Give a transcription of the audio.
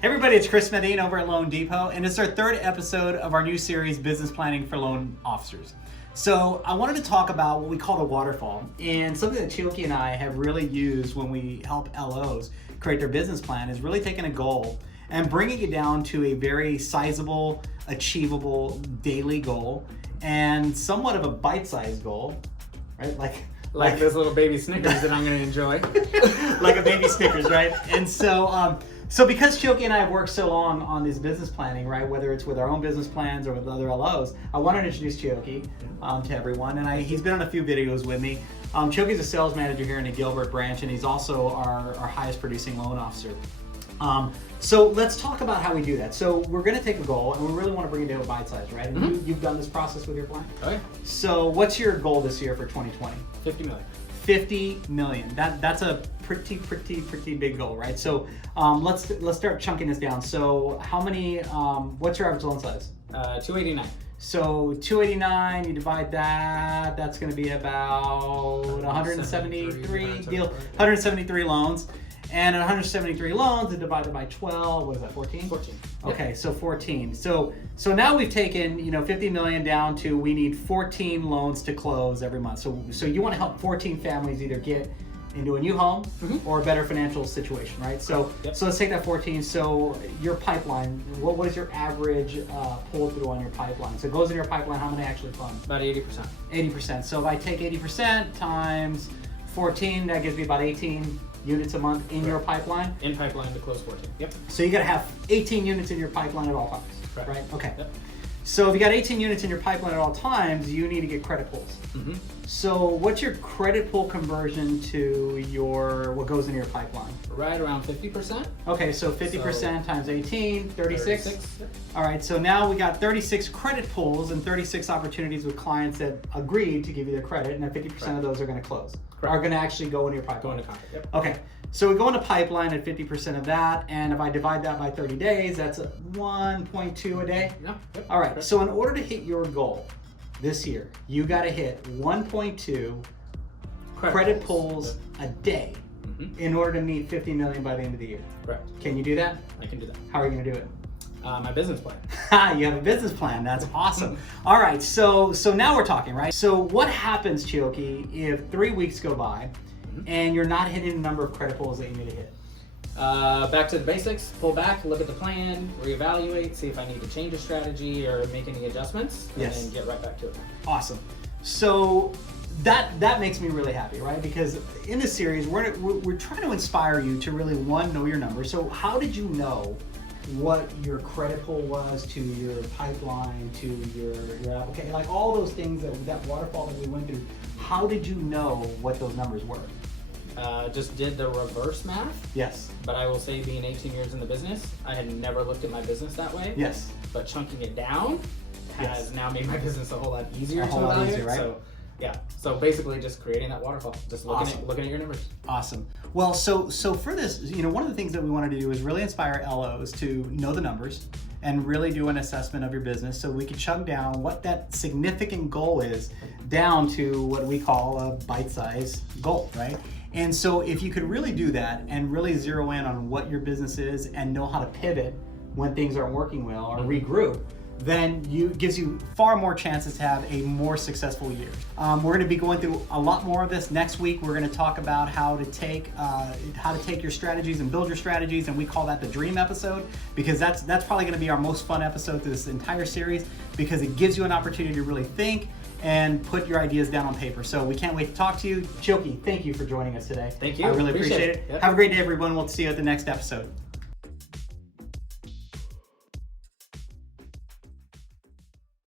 Hey everybody, it's Chris Medine over at Loan Depot, and it's our third episode of our new series, Business Planning for Loan Officers. So I wanted to talk about what we call the waterfall, and something that Chioki and I have really used when we help LOs create their business plan is really taking a goal and bringing it down to a very sizable, achievable daily goal and somewhat of a bite-sized goal, right? Like those little baby Snickers that I'm going to enjoy. Like a baby Snickers, right? And so because Chioki and I have worked so long on this business planning, right, whether it's with our own business plans or with other LOs, I wanted to introduce Chioki to everyone, and he's been on a few videos with me. Chioki's a sales manager here in the Gilbert branch, and he's also our highest producing loan officer. So let's talk about how we do that. So we're going to take a goal, and we really want to bring it to a bite size, right? And you've done this process with your plan? Oh, yeah. So what's your goal this year for 2020? 50 million. 50 million. That's a pretty big goal, right? So let's start chunking this down. So how many? What's your average loan size? 289. So 289. You divide that. That's going to be about 173 loans. And 173 loans divided by 12, what is that, 14? 14. Okay, Yep. so 14. So now we've taken 50 million down to we need 14 loans to close every month. So you want to help 14 families either get into a new home or a better financial situation, right? So let's take that 14. So your pipeline, what is your average pull through on your pipeline? So it goes in your pipeline, how many actually fund? About 80%. 80%. So if I take 80% times 14, that gives me about 18 units a month in your pipeline. In pipeline to close 14. Yep. So you got to have 18 units in your pipeline at all times, right? Okay. Yep. So if you got 18 units in your pipeline at all times, you need to get credit pulls. So what's your credit pull conversion to what goes into your pipeline? Right around 50%. Okay, so 50% times 18, 36. 36. All right, so now we got 36 credit pulls and 36 opportunities with clients that agreed to give you their credit, and then 50% of those are going to close. Are going to actually go into your pipeline. Go into contract. Yep. Okay, so we go into pipeline at 50% of that, and if I divide that by 30 days, that's 1.2 a day. Yep. All right, so in order to hit your goal this year, you got to hit 1.2 credit pulls a day in order to meet 50 million by the end of the year. Correct. Can you do that? I can do that. How are you going to do it? My business plan. You have a business plan. That's awesome. All right, so now we're talking, right? So what happens, Chioki, if 3 weeks go by and you're not hitting the number of credit pulls that you need to hit? Back to the basics, pull back, look at the plan, reevaluate, see if I need to change a strategy or make any adjustments, and then get right back to it. Awesome. So that makes me really happy, right? Because in this series, we're trying to inspire you to really, one, know your numbers. So how did you know what your credit pull was to your pipeline, to your application, like all those things that waterfall that we went through? How did you know what those numbers were? Just did the reverse math. Yes. But I will say, being 18 years in the business, I had never looked at my business that way. Yes. But chunking it down has now made my business a whole lot easier to evaluate. Right? So, yeah. So basically, just creating that waterfall, just looking at your numbers. Awesome. Well, so for this, one of the things that we wanted to do is really inspire LOs to know the numbers and really do an assessment of your business, so we could chunk down what that significant goal is down to what we call a bite-sized goal, right? And so if you could really do that and really zero in on what your business is and know how to pivot when things aren't working well or regroup, then gives you far more chances to have a more successful year. We're going to be going through a lot more of this next week. We're going to talk about how to take your strategies and build your strategies, and we call that the dream episode, because that's probably going to be our most fun episode through this entire series, because it gives you an opportunity to really think and put your ideas down on paper. So we can't wait to talk to you. Chioki, thank you for joining us today. Thank you. I really appreciate it. Yep. Have a great day, everyone. We'll see you at the next episode.